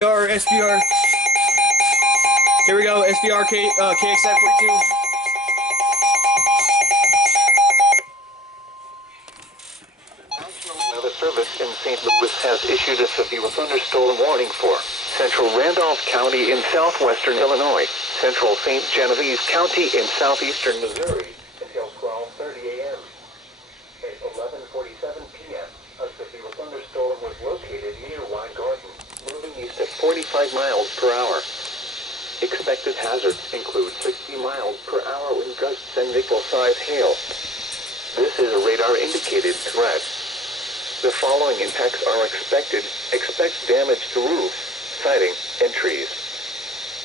SVR. Here we go, SVR KXI42. National Weather Service in St. Louis has issued a severe thunderstorm warning for central Randolph County in southwestern Illinois, central St. Genevieve County in southeastern Missouri until 12:30 a.m. At 11:47 p.m., a severe thunderstorm was located near Weingarten, moving east at 45 miles per hour. Expected hazards include 60 miles per hour wind gusts and nickel-sized hail. This is a radar-indicated threat. The following impacts are expected. Expect damage to roofs, siding, and trees.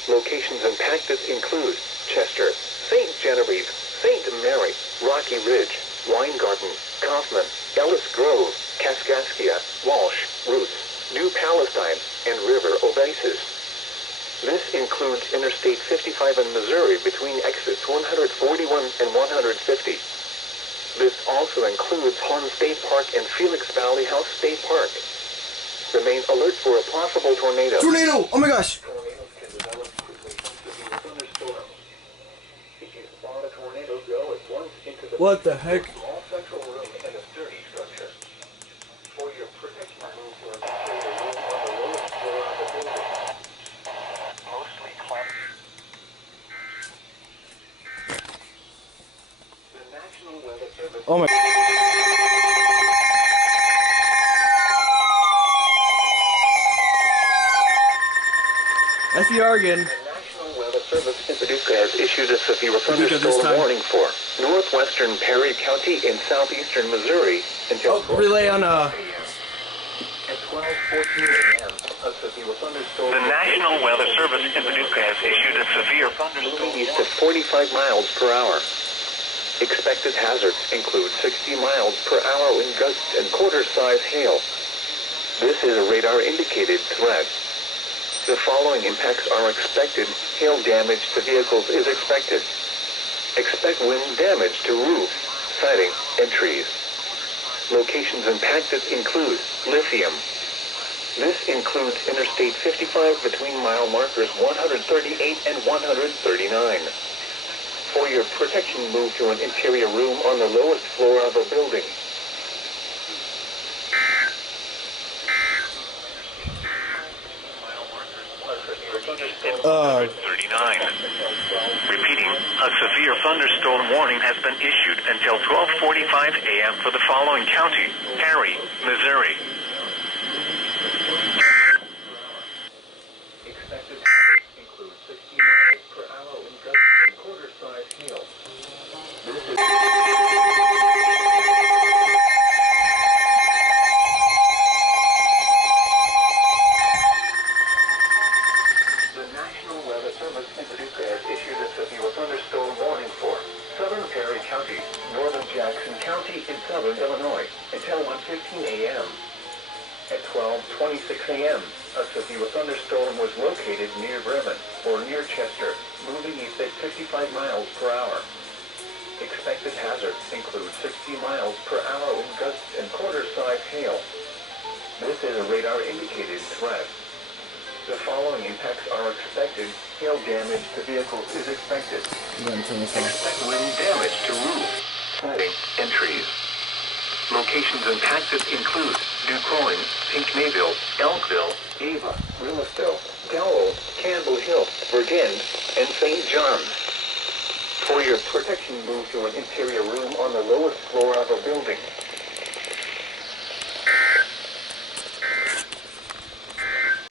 Locations impacted include Chester, St. Genevieve, St. Mary, Rocky Ridge, Weingarten, Kaufman, Ellis Grove, Kaskaskia, Walsh, Roots, New Palestine, and River Oasis. This includes Interstate 55 in Missouri between exits 141 and 150. This also includes Horn State Park and Felix Valley House State Park. Remain alert for a possible tornado. Tornado! Oh my gosh! Tornadoes can develop quickly from severe thunderstorms. If you spot a tornado, go at once into the What the heck? small central room and a sturdy structure. For your protection, move to a secure room on the lowest floor of the building. Mostly cloudy. The National Weather Service. Oh my. SVR again. The National Weather Service in Paducah has issued a severe thunderstorm warning for northwestern Perry County in southeastern Missouri until Relay on at 12:14 a.m. A severe thunderstorm. The National Weather Service in Paducah has issued a severe thunderstorm east at 45 miles per hour. Expected hazards include 60 miles per hour wind gusts and quarter-size hail. This is a radar-indicated threat. The following impacts are expected. Hail damage to vehicles is expected. Expect wind damage to roofs, siding, and trees. Locations impacted include lithium. This includes Interstate 55 between mile markers 138 and 139. For your protection, move to an interior room on the lowest floor of a building. Uh. 39. Repeating, a severe thunderstorm warning has been issued until 12:45 a.m. for the following county: Perry, Missouri. Expected hazards include 60 miles per hour wind gusts and quarter-size hail. This is the National Weather Service in Paducah has issued a severe thunderstorm warning for southern Perry County, northern Jackson County in southern Illinois until 1:15 a.m. At 12:26 a.m., a severe thunderstorm was located near Bremen or near Chester, moving east at 55 miles per hour. Expected hazards include 60 miles per hour wind gusts and quarter-size hail. This is a radar-indicated threat. The following impacts are expected. Hail damage to vehicles is expected. Expect wind damage to roofs, siding, and trees. Locations impacted include DuQuoin, Pinckneyville, Elkville, Ava, Rimmelsville, Dowell, Campbell Hill, Bergen, and St. John's. For your protection, move to an interior room on the lowest floor of a building.